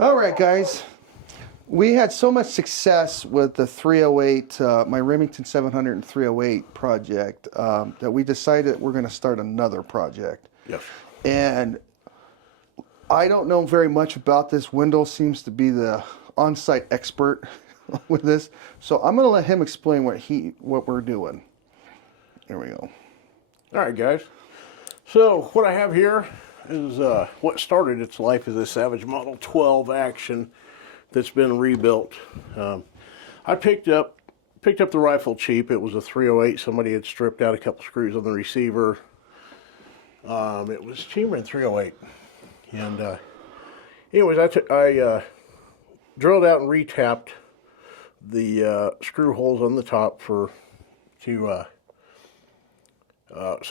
All right, guys. We had so much success with the 308, my Remington 700 and 308 project, that we decided we're going to start another project. Yes. And I don't know very much about this. Wendell seems to be the on-site expert with this. So I'm going to let him explain what we're doing. Here we go. All right, guys. So what I have here is what started its life as a Savage Model 12 action that's been rebuilt. I picked up the rifle cheap. It was a 308. Somebody had stripped out a couple screws on the receiver. It was cheaper than 308. And anyways, I drilled out and retapped the screw holes on the top so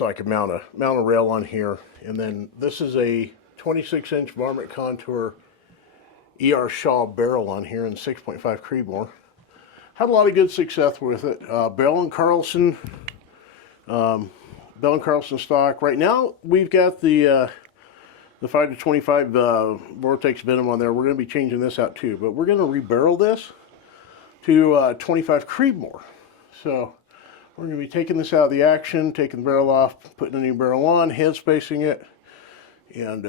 I could mount a rail on here. And then this is a 26-inch varmint contour ER Shaw barrel on here in 6.5 Creedmoor. Had a lot of good success with it. Bell and Carlson stock. Right now we've got the 5 to 25 Vortex Venom on there. We're going to be changing this out too, but we're going to rebarrel this to 25 Creedmoor. So we're going to be taking this out of the action, taking the barrel off, putting a new barrel on, head spacing it, and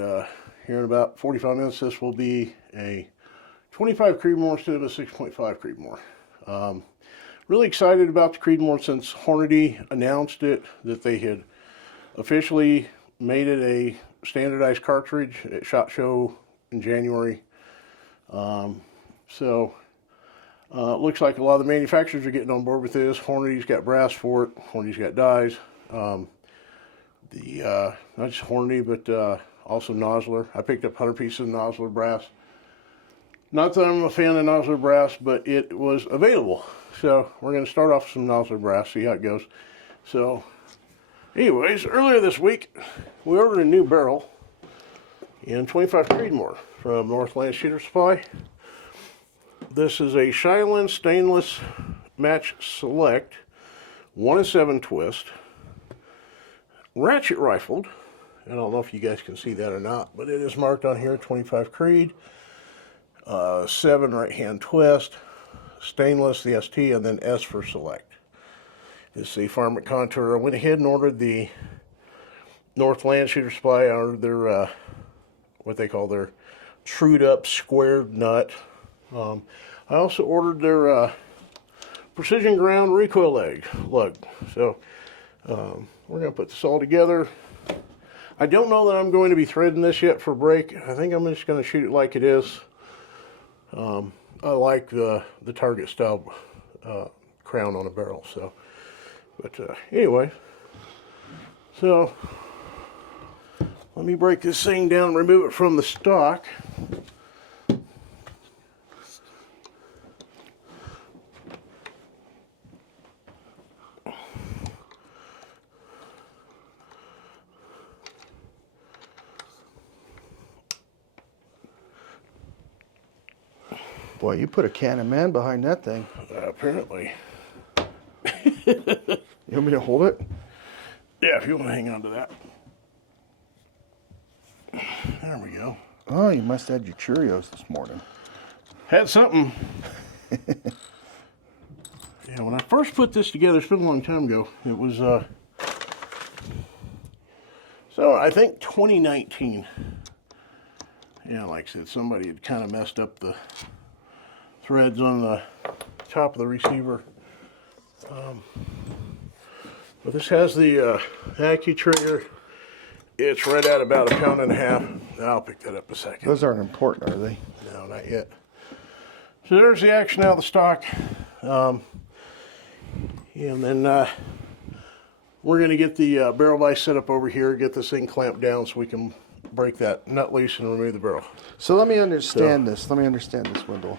here in about 45 minutes this will be a 25 Creedmoor instead of a 6.5 Creedmoor. Really excited about the Creedmoor since Hornady announced it, that they had officially made it a standardized cartridge at SHOT Show in January. Looks like a lot of the manufacturers are getting on board with this. Hornady's got brass for it. Hornady's got dies. Not just Hornady, but also Nosler. I picked up 100 pieces of Nosler brass. Not that I'm a fan of Nosler brass, but it was available. So we're going to start off with some Nosler brass, see how it goes. So anyways, earlier this week, we ordered a new barrel in 25 Creedmoor from Northland Shooter Supply. This is a Shylin Stainless Match Select 1-7 twist, ratchet rifled. I don't know if you guys can see that or not, but it is marked on here 25 Creed, 7 right hand twist, stainless, the ST, and then S for select. It's the varmint contour. I went ahead and ordered the Northland Shooter Supply, or their what they call their trued up squared nut. I also ordered their precision ground recoil lug. So we're going to put this all together. I don't know that I'm going to be threading this yet for break. I think I'm just going to shoot it like it is. I like the target style crown on a barrel. So, but anyway, so let me break this thing down and remove it from the stock. Boy, you put a can of man behind that thing. Apparently. You want me to hold it? Yeah, if you want to hang on to that. There we go. Oh, you must have had your Cheerios this morning. Had something. Yeah, when I first put this together, it's been a long time ago. It was, so I think 2019. Yeah, like I said, somebody had kind of messed up the threads on the top of the receiver. But this has the AccuTrigger. It's right at about 1.5 pounds. I'll pick that up in a second. Those aren't important, are they? No, not yet. So there's the action out of the stock. And then we're going to get the barrel vise set up over here, get this thing clamped down so we can break that nut loose and remove the barrel. So let me understand this. Let me understand this, Wendell.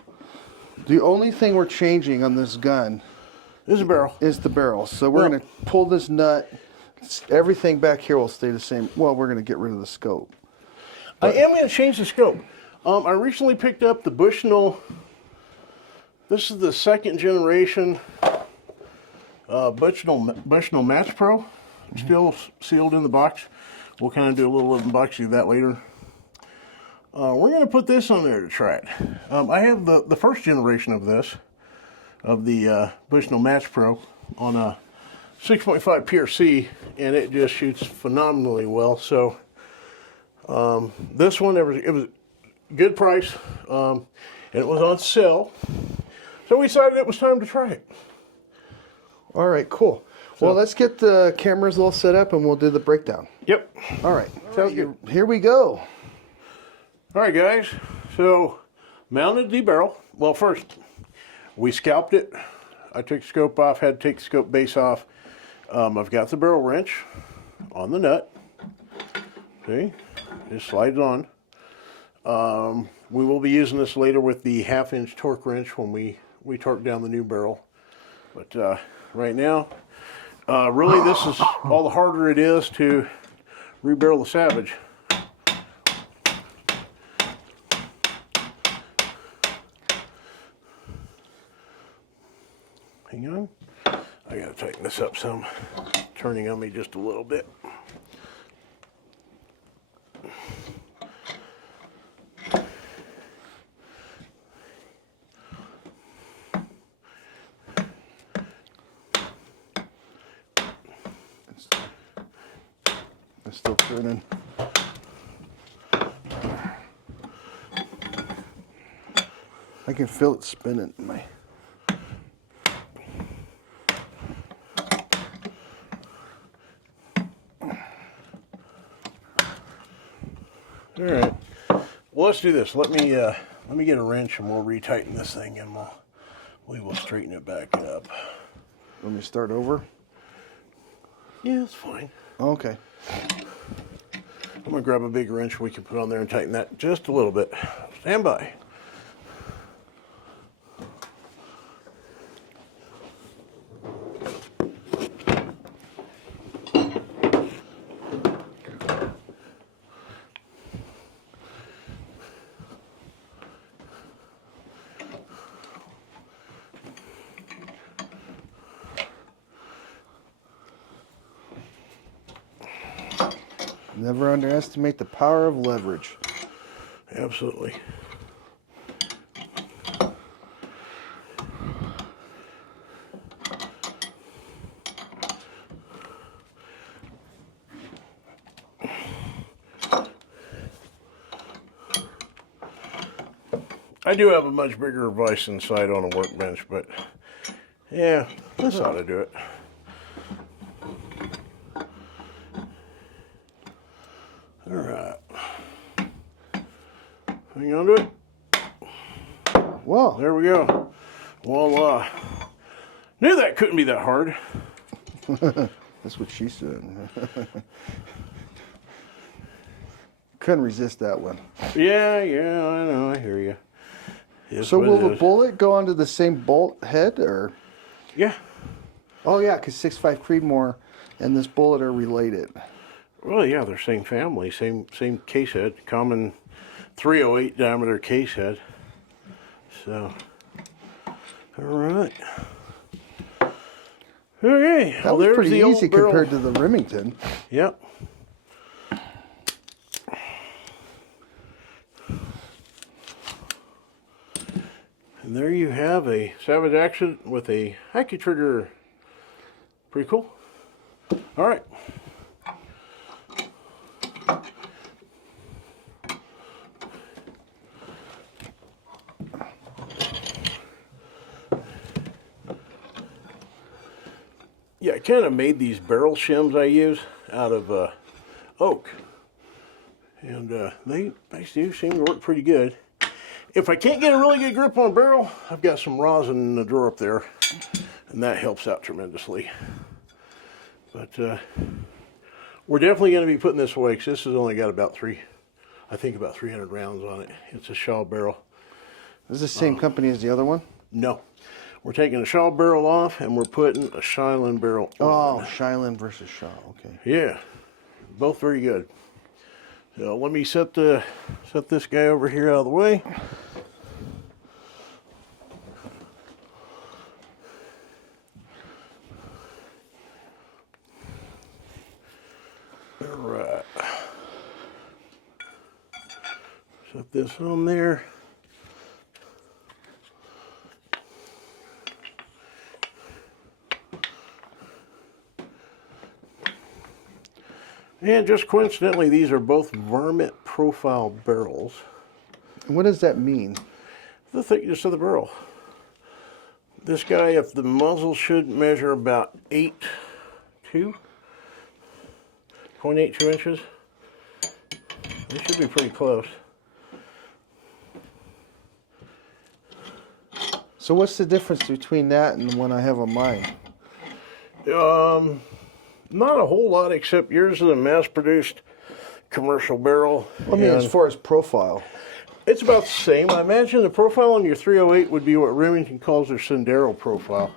The only thing we're changing on this gun is the barrel. Is the barrel. So we're going to pull this nut. Everything back here will stay the same. Well, we're going to get rid of the scope. I am going to change the scope. I recently picked up the Bushnell. This is the 2nd generation Bushnell Match Pro. Still sealed in the box. We'll kind of do a little unboxing of that later. We're going to put this on there to try it. I have the first generation of this, of the Bushnell Match Pro, on a 6.5 PRC, and it just shoots phenomenally well. So this one, it was a good price, and it was on sale. So we decided it was time to try it. All right, cool. Well, let's get the cameras all set up and we'll do the breakdown. Yep. All right. Sounds good. Here we go. All right, guys. So mounted the barrel. Well, first we scalped it. I took the scope off, had to take the scope base off. I've got the barrel wrench on the nut. See, just slide it on. We will be using this later with the 1/2-inch torque wrench when we torque down the new barrel. But right now, really this is all the harder it is to rebarrel the Savage. Hang on. I gotta tighten this up some. Turning on me just a little bit. It's still turning. I can feel it spinning in my... All right. Well, let's do this. Let me get a wrench and we'll retighten this thing and we will straighten it back up. Let me start over. Yeah, it's fine. Okay. I'm gonna grab a big wrench we can put on there and tighten that just a little bit. Stand by. Never underestimate the power of leverage. Absolutely. I do have a much bigger vise inside on a workbench, but yeah, this ought to do it. All right. Hang on to it. Whoa. There we go. Voila. Knew that couldn't be that hard. That's what she said. Couldn't resist that one. Yeah, I know, I hear you. So will the bullet go onto the same bolt head, or? Yeah. Oh yeah, because 6.5 Creedmoor and this bullet are related. Well, yeah, they're same family, same case head, common 308 diameter case head. So, all right. Okay. That was pretty easy compared to the Remington. Yep. And there you have a Savage action with a Hacky trigger. Pretty cool. All right. Yeah, I kind of made these barrel shims I use out of oak. And they do seem to work pretty good. If I can't get a really good grip on a barrel, I've got some rosin in the drawer up there. And that helps out tremendously. But we're definitely going to be putting this away because this has only got about 300 rounds on it. It's a Shaw barrel. Is this the same company as the other one? No. We're taking a Shaw barrel off and we're putting a Shylin barrel on. Oh, Shylin versus Shaw. Okay. Yeah, both very good. So let me set this guy over here out of the way. All right. Set put this on there. And just coincidentally, these are both varmint profile barrels. What does that mean? The thickness of the barrel. This guy, if the muzzle should measure about 0.82 inches. It should be pretty close. So what's the difference between that and the one I have on mine? Not a whole lot, except yours is a mass-produced commercial barrel. I mean, as far as profile. It's about the same. I imagine the profile on your 308 would be what Remington calls their Sendero profile,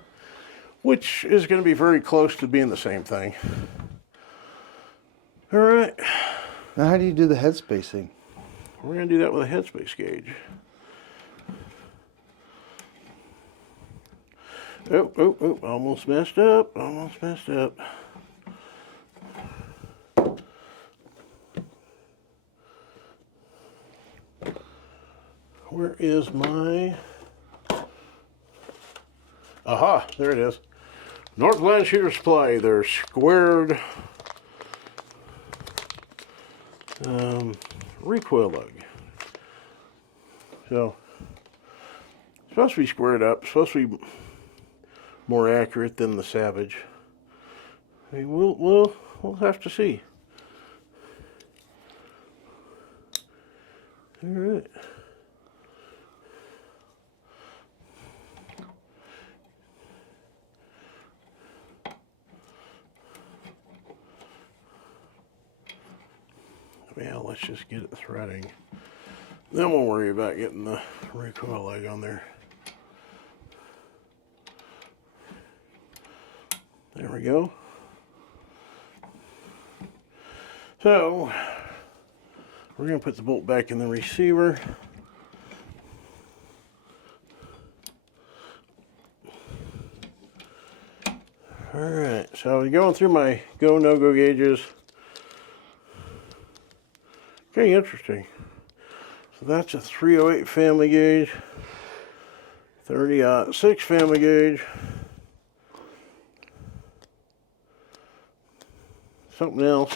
which is going to be very close to being the same thing. All right. Now, how do you do the head spacing? We're going to do that with a headspace gauge. Oh, almost messed up, almost messed up. Where is my... Aha, there it is. Northland Shooter Supply, they're squared recoil lug. So, it's supposed to be squared up, supposed to be more accurate than the Savage. I mean, we'll have to see. All right. Yeah, let's just get it threading. Then we'll worry about getting the recoil leg on there. There we go. So, we're going to put the bolt back in the receiver. Alright, so going through my go, no-go gauges. Okay, interesting. So that's a 308 family gauge, 30-06 family gauge, something else,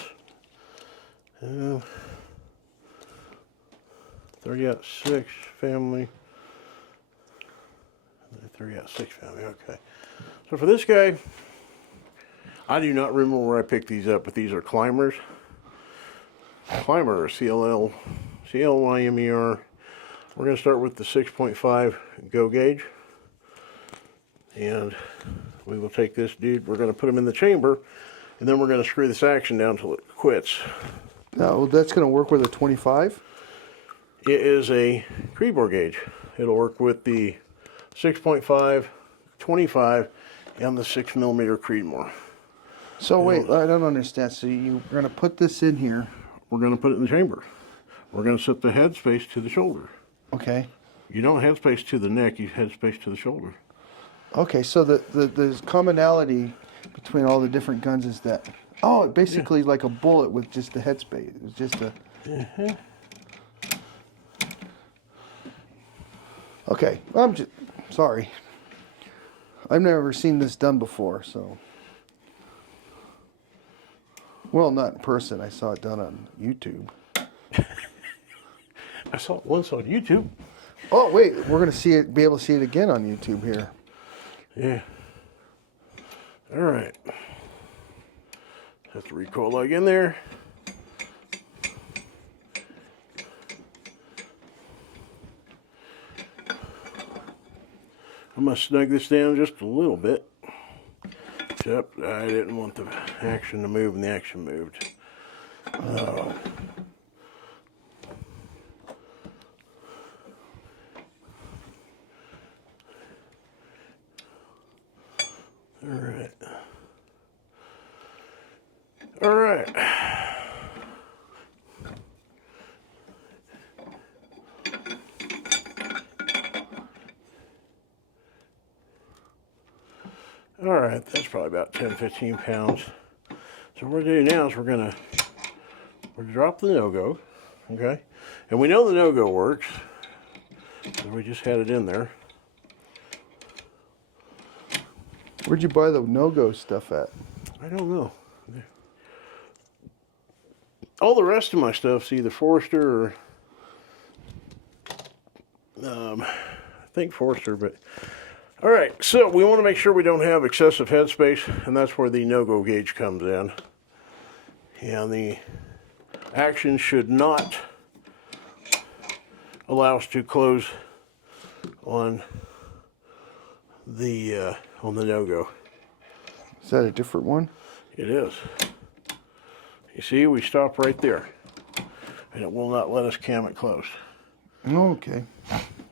30-06 family, 30-06 family, okay. So for this guy, I do not remember where I picked these up, but these are climbers. Climber, CLYMER. We're going to start with the 6.5 go gauge. And we will take this dude, we're going to put him in the chamber, and then we're going to screw this action down until it quits. No, that's going to work with a 25? It is a Creedmoor gauge. It'll work with the 6.5, 25, and the 6mm Creedmoor. So wait, I don't understand. So you're going to put this in here. We're going to put it in the chamber. We're going to set the headspace to the shoulder. Okay. You don't headspace to the neck, you headspace to the shoulder. Okay, so the commonality between all the different guns is that, oh, basically like a bullet with just the headspace. It's just a... Okay, I'm just... Sorry. I've never seen this done before, so... Well, not in person. I saw it done on YouTube. I saw it once on YouTube. Oh, wait. We're going to see it, be able to see it again on YouTube here. Yeah. All right. Have to recoil lug in there. I'm going to snug this down just a little bit. Yep, I didn't want the action to move, and the action moved. All right. All right. All right, that's probably about 10, 15 pounds. So what we're doing now is we're gonna drop the no-go, okay? And we know the no-go works, so we just had it in there. Where'd you buy the no-go stuff at? I don't know. All the rest of my stuff's either Forester or I think Forester, but all right. So we want to make sure we don't have excessive headspace, and that's where the no-go gauge comes in. And the action should not allow us to close on the no-go. Is that a different one? It is. You see, we stop right there, and it will not let us cam it closed. Oh, okay.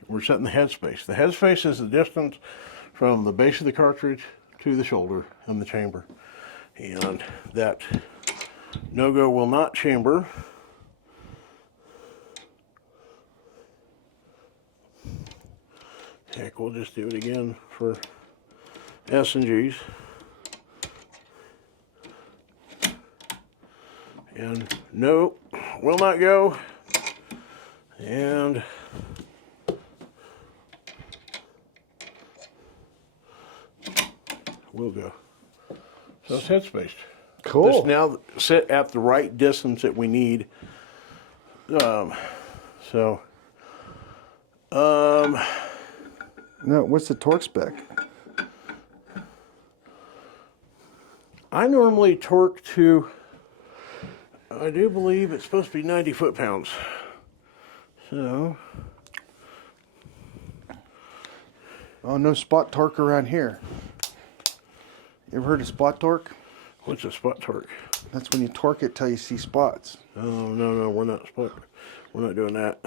We're setting the headspace. The headspace is the distance from the base of the cartridge to the shoulder and the chamber. And that no-go will not chamber. Heck, we'll just do it again for S and Gs. And no, will not go. And will go. So it's headspace. Cool. This now set at the right distance that we need. No, what's the torque spec? I normally torque to, I do believe it's supposed to be 90 foot-pounds. So. Oh, no spot torque around here. You ever heard of spot torque? What's a spot torque? That's when you torque it till you see spots. Oh, no, we're not doing that.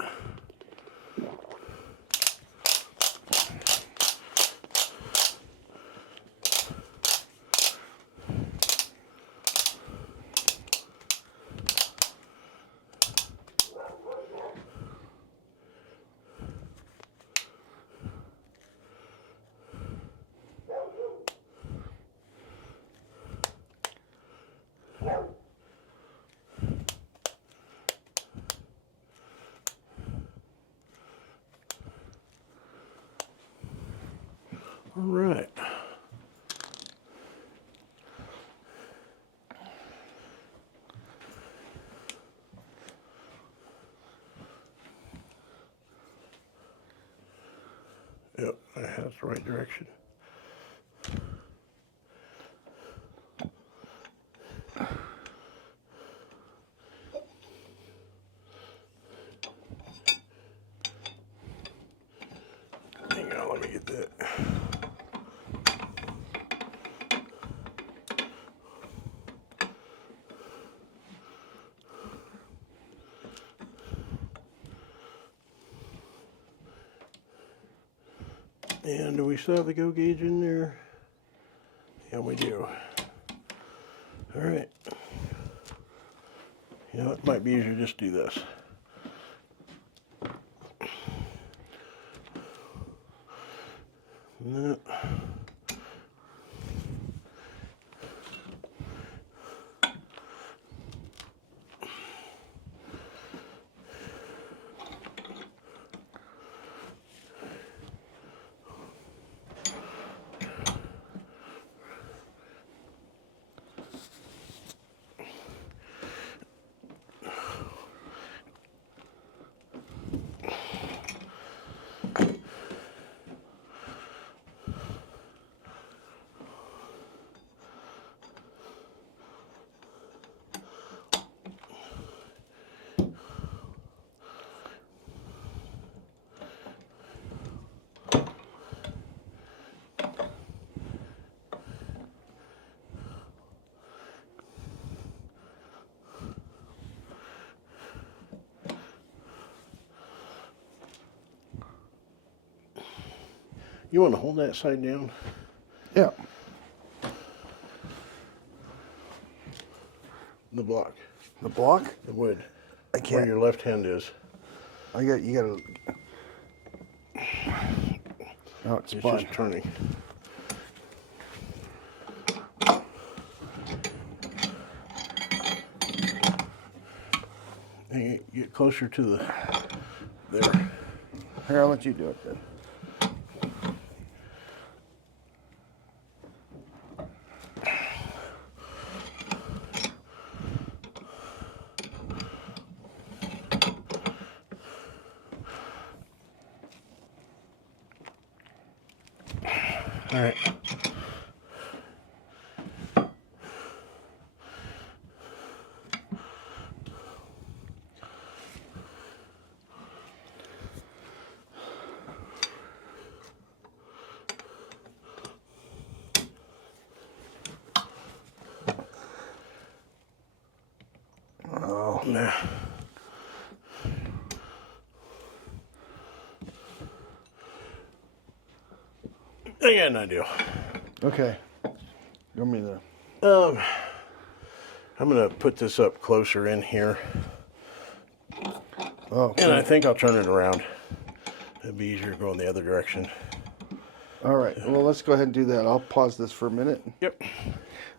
All right. Yep, that's the right direction. Hang on, let me get that. And do we still have the go gauge in there? Yeah, we do. All right. You know, it might be easier to just do this. No. You want to hold that side down? Yeah. The block. The block? The wood. I Where can't. your left hand is. You gotta. Oh, it's It's fine. just turning. Hey, get closer to the there. Here, I'll let you do it then. All right. Oh. Nah. I got an idea. Okay. You want me to? I'm gonna put this up closer in here, Oh, and I cool. think I'll turn it around. It'd be easier going the other direction. All right. Well, let's go ahead and do that. I'll pause this for a minute. Yep.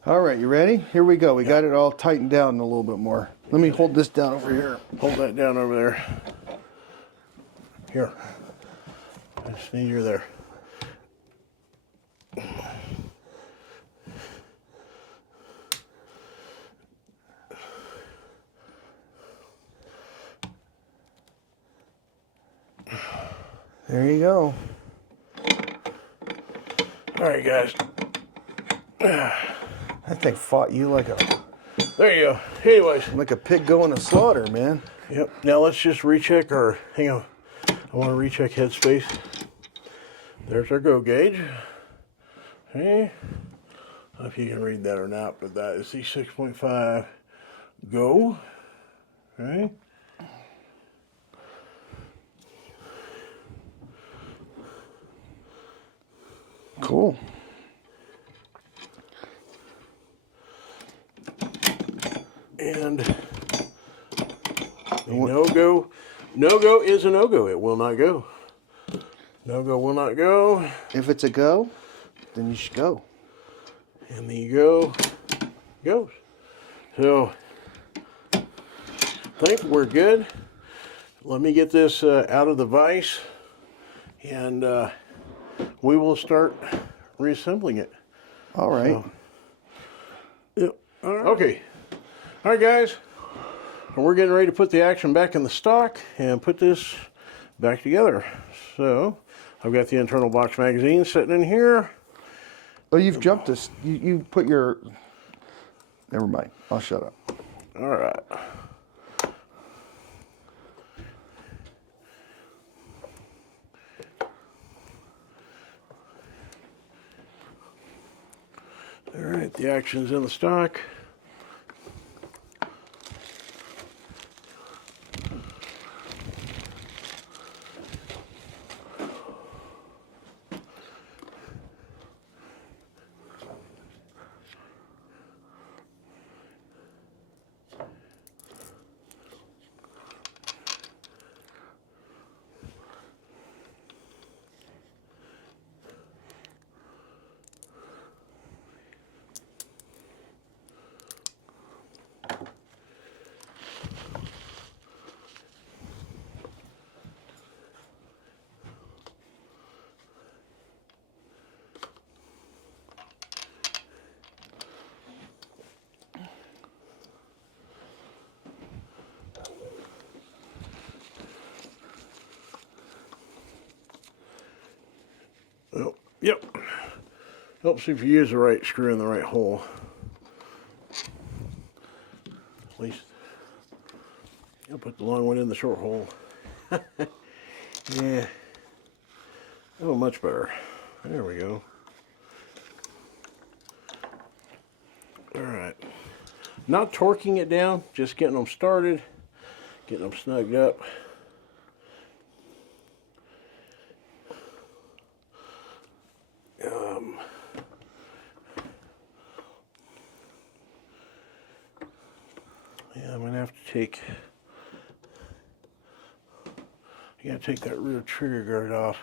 All right. You ready? Here we go. We got it all tightened down a little bit more. Let me hold this down over here. Hold that down over there. Here. I just need you there. There you go. All right, guys. That thing fought you like There you go. Anyways. a pig going to slaughter, man. Yep. Now let's just recheck our, hang on. I want to recheck headspace. There's our go gauge. Okay. I don't know if you can read that or not, but that is the 6.5 go. Okay. Cool. And no-go is a no-go. It will not go. No-go will not go. If it's a go, then you should go. And the go goes. So, I think we're good. Let me get this out of the vise, and we will start reassembling it. All right. So, yep. All right. Okay. All right, guys. And we're getting ready to put the action back in the stock and put this back together. So, I've got the internal box magazine sitting in here. Oh, you've jumped this. You put your. Never mind. I'll shut up. All right. All right, the action's in the stock. Well, yep. Helps if you use the right screw in the right hole. At least I'll put the long one in the short hole. Yeah. Oh, much better. There we go. All right. Not torquing it down, just getting them started, getting them snugged up. Yeah, I'm gonna have to take. You gotta take that rear trigger guard off.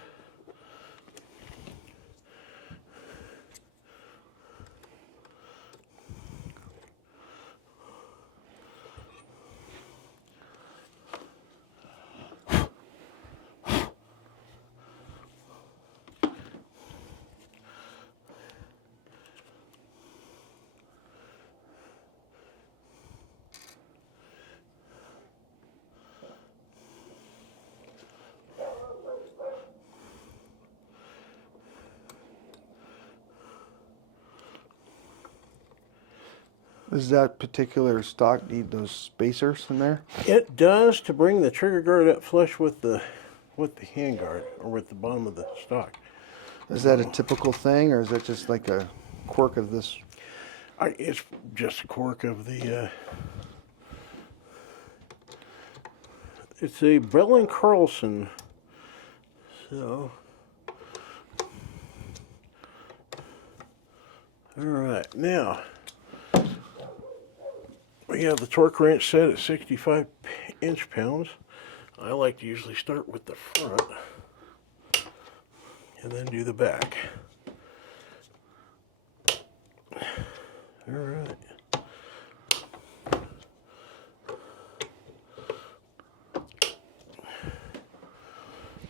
Does that particular stock need those spacers in there? It does, to bring the trigger guard up flush with the hand guard, or with the bottom of the stock. Is that a typical thing, or is that just like a quirk of this? It's just a quirk of the. It's a Bell and Carlson. So. All right, now we have the torque wrench set at 65 inch-pounds. I like to usually start with the front and then do the back. All right.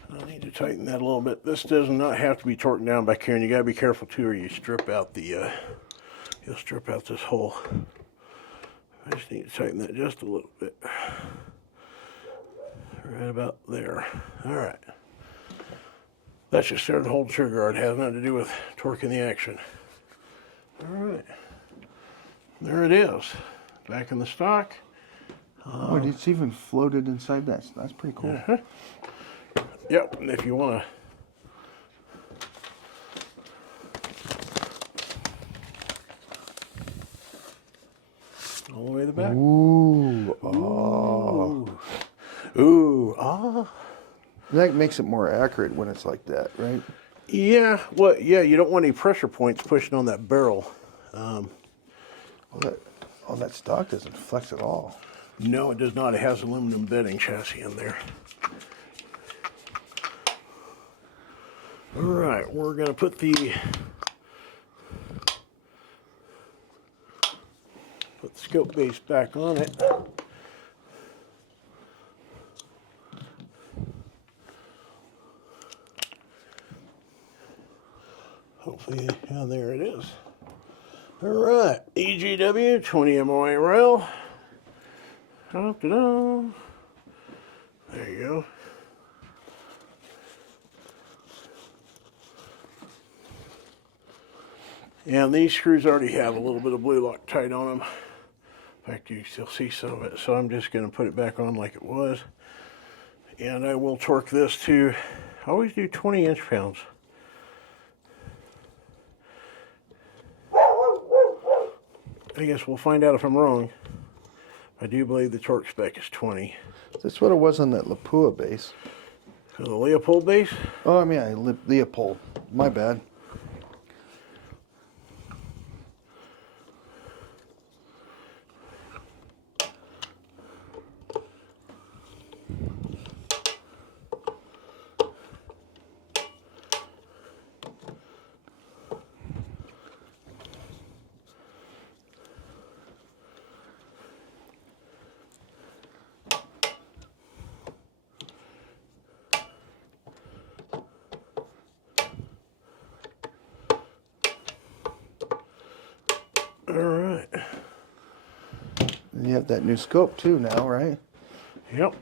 I need to tighten that a little bit. This does not have to be torqued down back here, and you gotta be careful too, or you strip out the, you'll strip out this hole. I just need to tighten that just a little bit. Right about there. All right. That's just there to hold the trigger guard. It has nothing to do with torquing the action. All right. There it is. Back in the stock. Oh, it's even floated inside that. That's pretty cool. Uh-huh. Yep, and if you want to. All the way to the back. Ooh. Oh. Ooh. Ah. That makes it more accurate when it's like that, right? Yeah. Well, yeah, you don't want any pressure points pushing on that barrel. That stock doesn't flex at all. No, it does not. It has aluminum bedding chassis in there. All right, we're going to put the scope base back on it. Hopefully, yeah, there it is. All right, EGW 20 MOA rail. Da-da-da. There you go. And these screws already have a little bit of blue Loctite on them. In fact, you can still see some of it. So I'm just going to put it back on like it was. And I will torque this to, I always do 20 inch-pounds. I guess we'll find out if I'm wrong. I do believe the torque spec is 20. That's what it was on that Lapua base. So the Leopold base? Oh, I mean, Leopold. My bad. All right. And you have that new scope too now, right? Yep.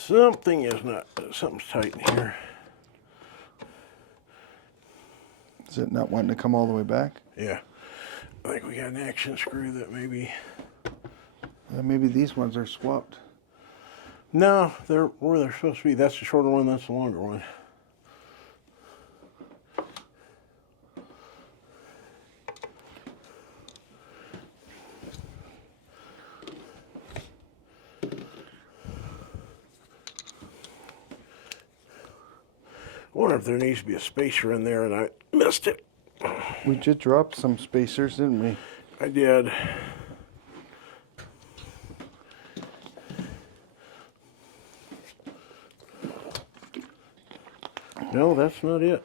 Something's tight in here. Is it not wanting to come all the way back? Yeah. I think we got an action screw that maybe. Maybe these ones are swapped. No, they're where they're supposed to be. That's the shorter one, that's the longer one. I wonder if there needs to be a spacer in there and I missed it. We just dropped some spacers, didn't we? I did. No, that's not it.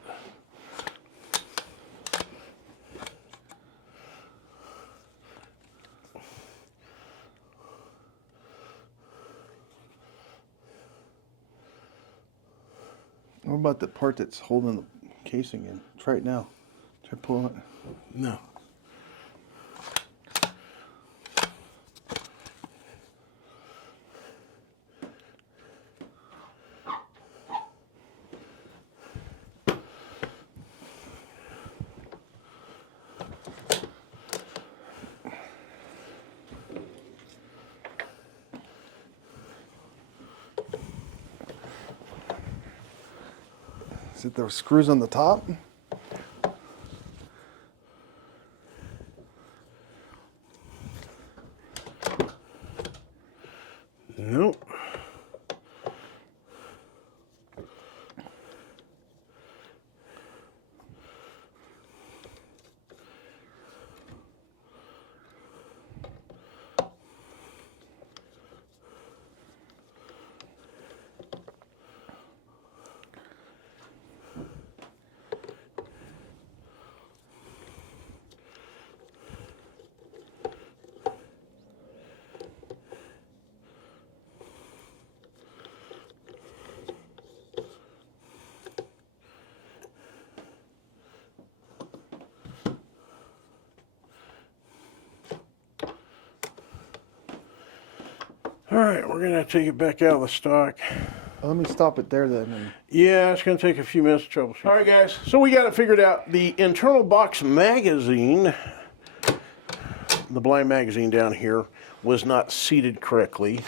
What about the part that's holding the casing in? Try it now. Try pulling it. No. Is it the screws on the top? Nope. All right, we're gonna take it back out of the stock. Let me stop it there then. Yeah, it's gonna take a few minutes to troubleshoot. All right, guys, so we got it figured out. The internal box magazine, the blind magazine down here, was not seated correctly.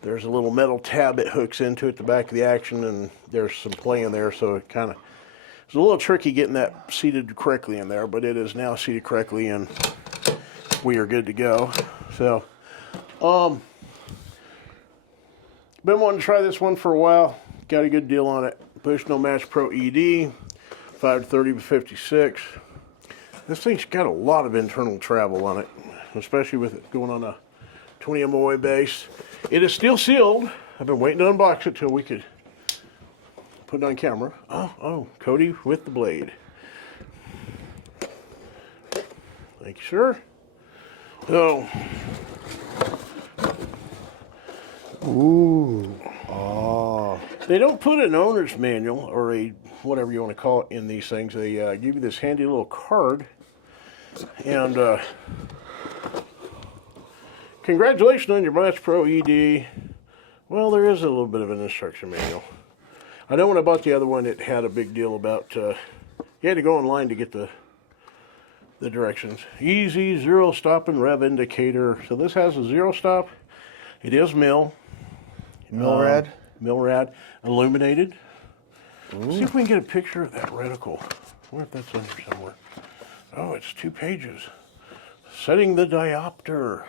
There's a little metal tab that hooks into it, the back of the action, and there's some play in there, so it kind of, it's a little tricky getting that seated correctly in there, but it is now seated correctly, and we are good to go. So, been wanting to try this one for a while. Got a good deal on it. Bushnell Match Pro ED, 530 by 56. This thing's got a lot of internal travel on it, especially with it going on a 20 MOA base. It is still sealed. I've been waiting to unbox it till we could put it on camera. Oh, Cody with the blade. Thank you, sir. So, Ooh. Oh. they don't put an owner's manual or a whatever you want to call it in these things. They give you this handy little card. And congratulations on your Match Pro ED. Well, there is a little bit of an instruction manual. I know when I bought the other one, it had a big deal about you had to go online to get the directions. Easy, zero stop and rev indicator. So this has a zero stop. It is Milrad? Milrad, illuminated. Let's see if we can get a picture of that reticle. I wonder if that's in here somewhere. Oh, it's 2 pages. Setting the diopter.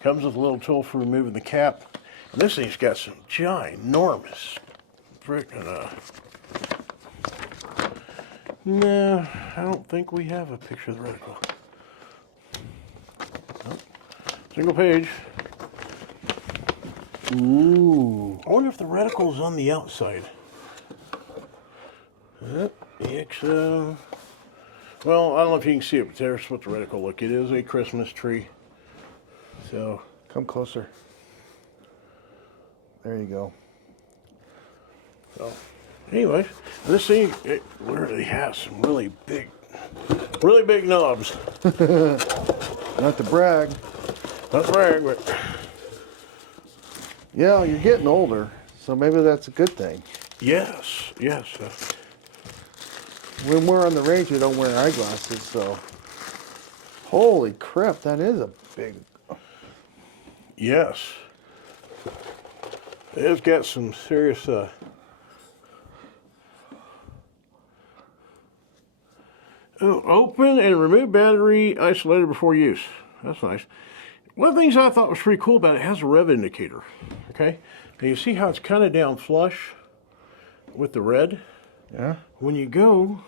Comes with a little tool for removing the cap. And this thing's got some ginormous freaking, no, I don't think we have a picture of the reticle. Nope. Single page. Ooh. I wonder if the reticle is on the outside. EXO. Well, I don't know if you can see it, but there's what the reticle look. It is a Christmas tree. So Come closer. There you go. So, anyways, this thing it really has some really big knobs. Not to brag. Not brag, but Yeah, you're getting older, so maybe that's a good thing. yes. When we're on the range, we don't wear eyeglasses, so. Holy crap, that is a big. Yes. It's got some serious open and remove battery isolator before use. That's nice. One of the things I thought was pretty cool about it, it has a rev indicator. Okay? Now you see how it's kind of down flush with the red? Yeah? When you go,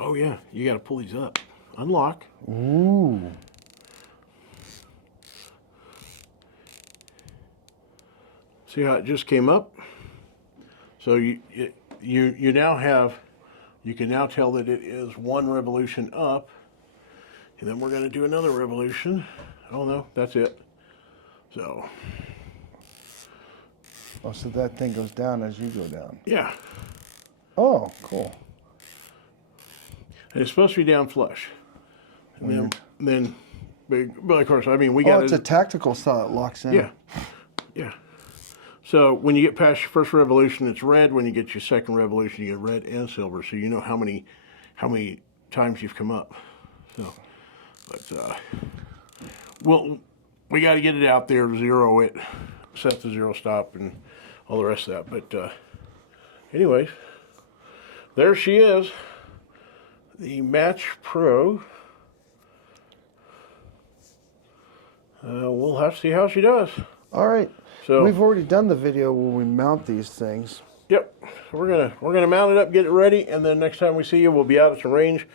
oh yeah, you got to pull these up. Unlock. Ooh. See how it just came up? So you now have, you can now tell that it is 1 revolution up. And then we're going to do another revolution. Oh no, that's it. So. Oh, so that thing goes down as you go down. Yeah. Oh, cool. And it's supposed to be down flush. And then big, well, of course, I mean, we Oh, got it's a tactical style. It locks in. Yeah. So when you get past your first revolution, it's red. When you get your second revolution, you get red and silver. So you know how many times you've come up. So, but well, we got to get it out there, zero it, set the zero stop, and all the rest of that. But anyways, there she is, the Match Pro. We'll have to see how she does. All right. So we've already done the video where we mount these things. Yep, we're gonna mount it up, get it ready, and then next time we see you, we'll be out at the range.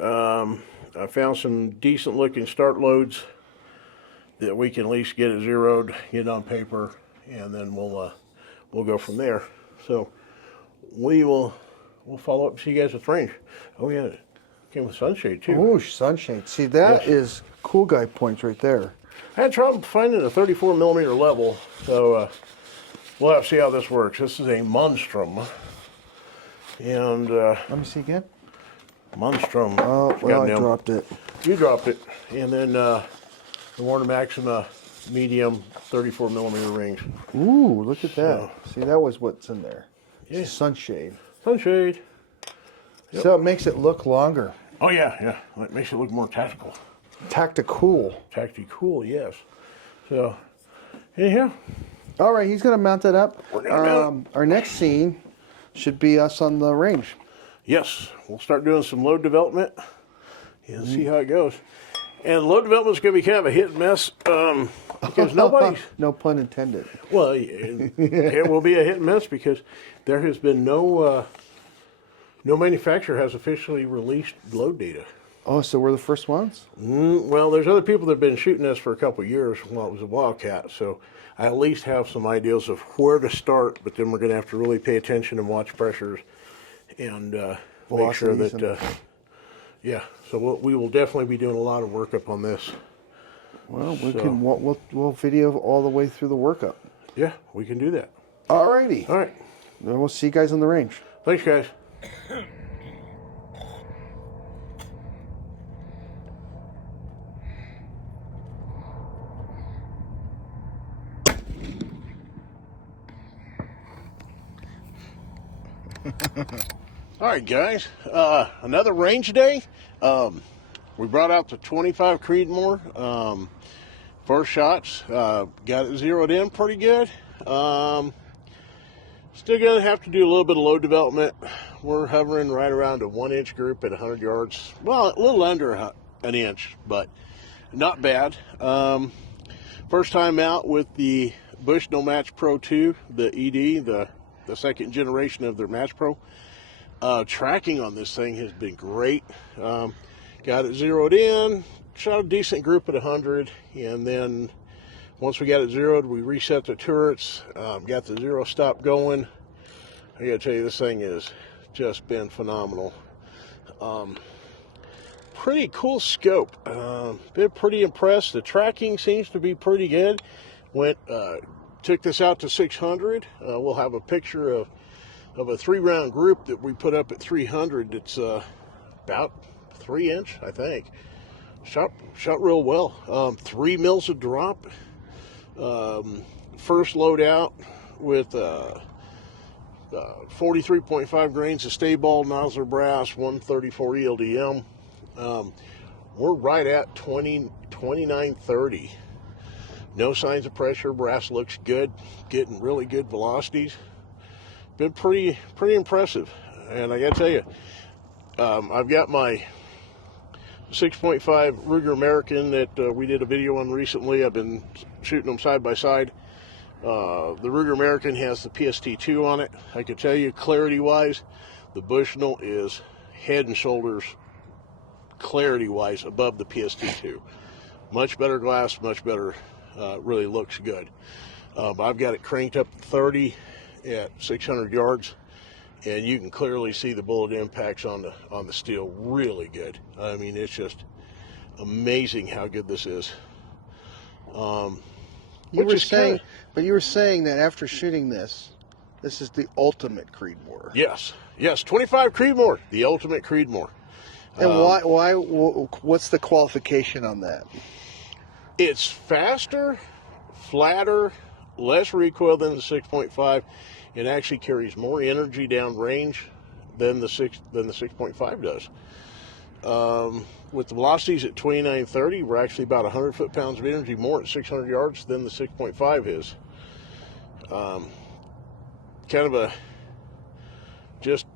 I found some decent looking start loads that we can at least get it zeroed, get it on paper, and then we'll go from there. So we'll follow up and see you guys at the range. Oh yeah, it came with sunshade too. Oh, sunshade. See, that is cool guy points right there. I had trouble finding a 34 millimeter level, so we'll have to see how this works. This is a Monstrum, and Let me see again. Monstrum. Oh, well, I dropped it. You dropped it, and then the Warner Maxima medium 34 millimeter rings. Ooh, look at that. See, that was what's in there. Yeah. It's sunshade. Sunshade. Yep. So it makes it look longer. Oh yeah. It makes it look more tactical. Tactical. Tactical, yes. So, anyhow. All right, he's going to mount that up. We're gonna mount it. Our next scene should be us on the range. Yes, we'll start doing some load development and see how it goes. And load development is going to be kind of a hit and miss because nobody's... No pun intended. Well, it will be a hit and miss because there has been no manufacturer has officially released load data. Oh, so we're the first ones? Well, there's other people that have been shooting this for a couple of years while it was a Wildcat, so I at least have some ideas of where to start, but then we're going to have to really pay attention and watch pressures and make sure that, so we will definitely be doing a lot of workup on this. Well, we'll video all the way through the workup. Yeah, we can do that. All righty. All right. Then we'll see you guys on the range. Thanks, guys. All right, guys, another range day. We brought out the 25 Creedmoor. First shots, got it zeroed in pretty good. Still gonna have to do a little bit of load development. We're hovering right around a 1-inch group at 100 yards. Well, a little under an inch, but not bad. First time out with the Bushnell Match Pro 2, the ED, the second generation of their Match Pro. Tracking on this thing has been great. Got it zeroed in, shot a decent group at 100, and then once we got it zeroed, we reset the turrets, got the zero stop going. I gotta tell you, this thing has just been phenomenal. Pretty cool scope. Been pretty impressed. The tracking seems to be pretty good. Took this out to 600. We'll have a picture of a 3-round group that we put up at 300. It's about 3-inch, I think. Shot real well. 3 mils of drop. First load out with 43.5 grains of stay ball nozzler brass, 134 ELDM. We're right at 2930. No signs of pressure. Brass looks good. Getting really good velocities. Been pretty impressive. And I gotta tell you, I've got my 6.5 Ruger American that we did a video on recently. I've been shooting them side by side. The Ruger American has the PST2 on it. I can tell you, clarity-wise, the Bushnell is head and shoulders, clarity-wise, above the PST2. Much better glass, much better. Really looks good. I've got it cranked up to 30 at 600 yards, and you can clearly see the bullet impacts on the steel. Really good. I mean, it's just amazing how good this is. You were saying that after shooting this is the ultimate Creedmoor. Yes, 25 Creedmoor, the ultimate Creedmoor. And why? What's the qualification on that? It's faster, flatter, less recoil than the 6.5. It actually carries more energy down range than the 6.5 does. With the velocities at 2930, we're actually about 100 foot-pounds of energy more at 600 yards than the 6.5 is. kind of a just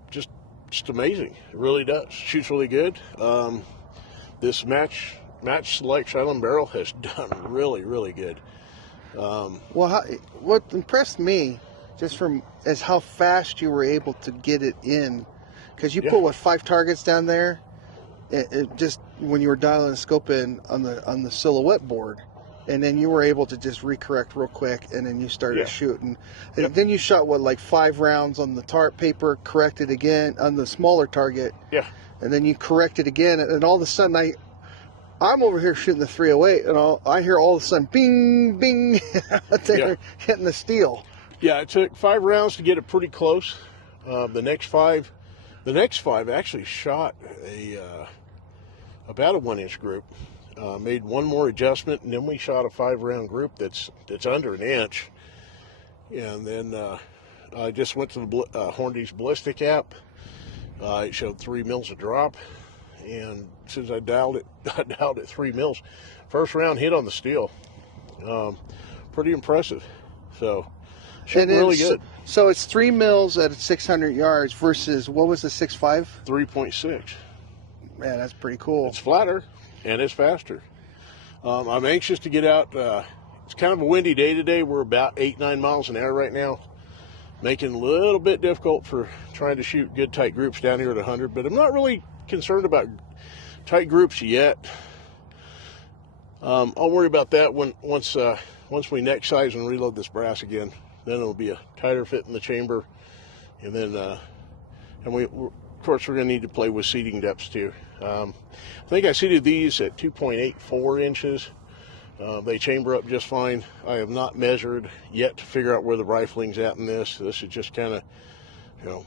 amazing. It really does. Shoots really good. This match select Shylon barrel has done really good. Well, what impressed me just is how fast you were able to get it in, because you put what 5 targets down there. It just when you were dialing the scope in on the silhouette board, and then you were able to just recorrect real quick, and then you started shooting. And then you shot like 5 rounds on the tarp paper, corrected again on the smaller target. Yeah. And then you corrected again, and all of a sudden I'm over here shooting the 308, and I hear all of a sudden bing bing, they're hitting the steel. Yeah, it took 5 rounds to get it pretty close. The next five actually shot about a 1-inch group. Made one more adjustment, and then we shot a 5-round group that's under an inch. And then I just went to the Hornady's ballistic app. It showed 3 mils a drop, and since I dialed it 3 mils. First round hit on the steel. Pretty impressive. So shooting really good. So it's 3 mils at 600 yards versus what was the 6.5? 3.6. Man, that's pretty cool. It's flatter and it's faster. I'm anxious to get out. It's kind of a windy day today. We're about 8-9 miles an hour right now, making it a little bit difficult for trying to shoot good tight groups down here at 100. But I'm not really concerned about tight groups yet. I'll worry about that once we neck size and reload this brass again. Then it'll be a tighter fit in the chamber, and then of course we're going to need to play with seating depths too. I think I seated these at 2.84 inches. They chamber up just fine. I have not measured yet to figure out where the rifling's at in this. This is just kind of,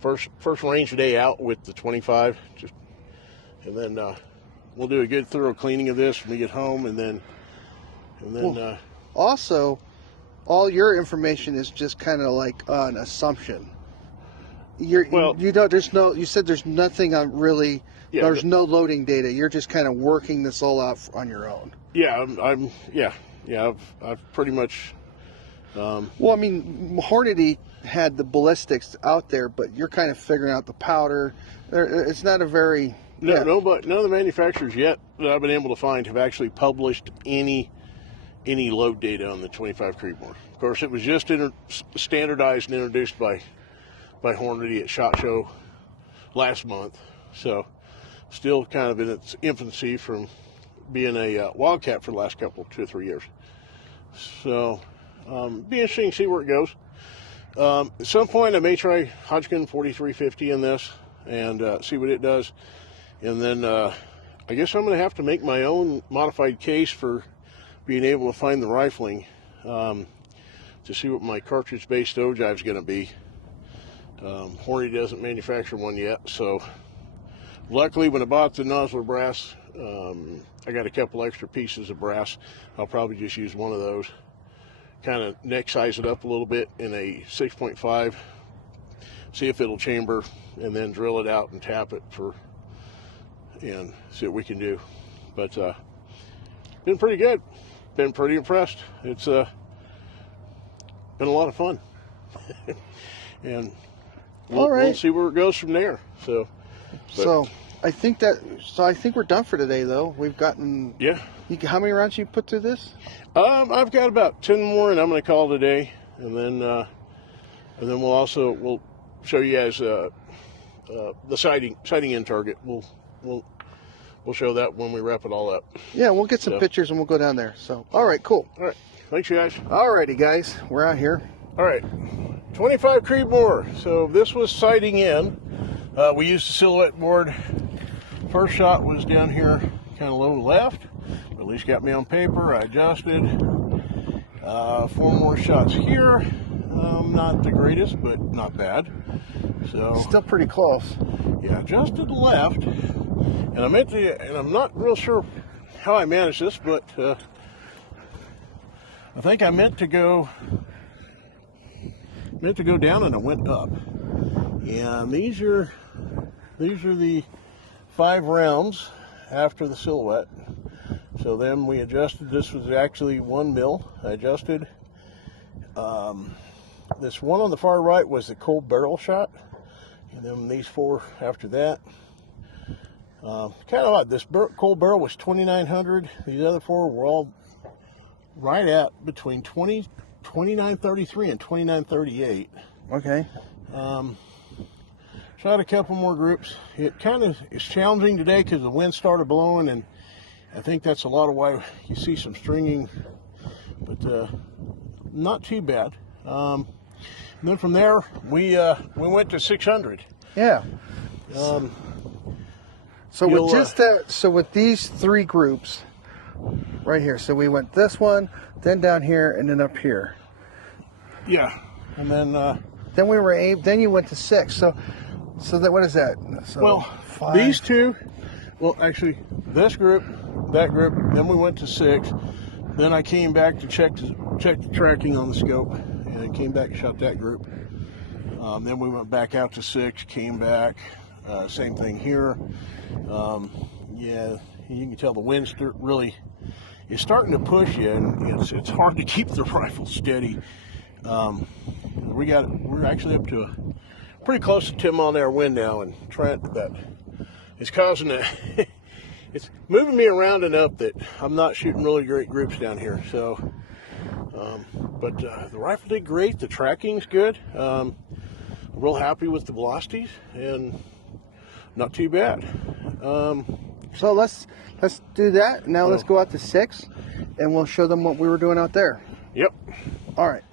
first range day out with the 25. And then we'll do a good thorough cleaning of this when we get home, and then also, all your information is just kind of like an assumption. You said there's nothing on really. Yeah, there's no loading data. You're just kind of working this all out on your own. Yeah, I've pretty much. Well, I mean, Hornady had the ballistics out there, but you're kind of figuring out the powder. It's not a very but none of the manufacturers yet that I've been able to find have actually published any load data on the 25 Creedmoor. Of course, it was just standardized and introduced by Hornady at SHOT Show last month, so still kind of in its infancy from being a Wildcat for the last 2 or 3 years. So be interesting to see where it goes. At some point I may try Hodgkin 4350 in this and see what it does, and then I guess I'm going to have to make my own modified case for being able to find the rifling to see what my cartridge-based ogive is going to be. Hornady doesn't manufacture one yet, so luckily when I bought the nozzler brass, I got a couple extra pieces of brass. I'll probably just use one of those, kind of neck size it up a little bit in a 6.5, see if it'll chamber, and then drill it out and tap it and see what we can do. But been pretty good. Been pretty impressed. It's been a lot of fun. And we'll see where it goes from there. So I think we're done for today, though. We've gotten how many rounds you put through this? I've got about 10 more, and I'm going to call it a day. And then we'll show you guys the sighting in target. We'll show that when we wrap it all up. Yeah, we'll get some pictures and we'll go down there. So, all right, cool. All right, thanks, you guys. All righty, guys, we're out here. All right, 25 Creedmoor. So this was sighting in. We used a silhouette board. First shot was down here, kind of low left. At least got me on paper. I adjusted. 4 more shots here. Not the greatest, but not bad. So still pretty close. Yeah, adjusted to left. And I'm not real sure how I managed this, but I think I meant to go down and I went up. And these are the 5 rounds after the silhouette. So then we adjusted. This was actually 1 mil. I adjusted this one on the far right was the cold barrel shot, and then these 4 after that. Kind of odd. This cold barrel was 2,900. These other 4 were all right at between 29.33 and 29.38. Okay. Shot a couple more groups. It kind of is challenging today because the wind started blowing, and I think that's a lot of why you see some stringing, but not too bad. And then from there, we went to 600. Yeah. So with just that, so with these 3 groups right here, so we went this one, then down here, and then up here. Yeah, and then we were then you went to 6. So that, what is that? So well, 5. these 2. Well, actually, this group, that group. Then we went to 6. Then I came back to check the tracking on the scope, and came back and shot that group. Then we went back out to 6, came back. Same thing here. Yeah, you can tell the wind really is starting to push you, and it's hard to keep the rifle steady. We're actually up to pretty close to 10 mile an hour wind now, and that it's causing it's moving me around enough that I'm not shooting really great groups down here. So, but the rifle did great. The tracking's good. Real happy with the velocities, and not too bad. So let's do that. Now let's go out to 6, and we'll show them what we were doing out there. Yep. All right.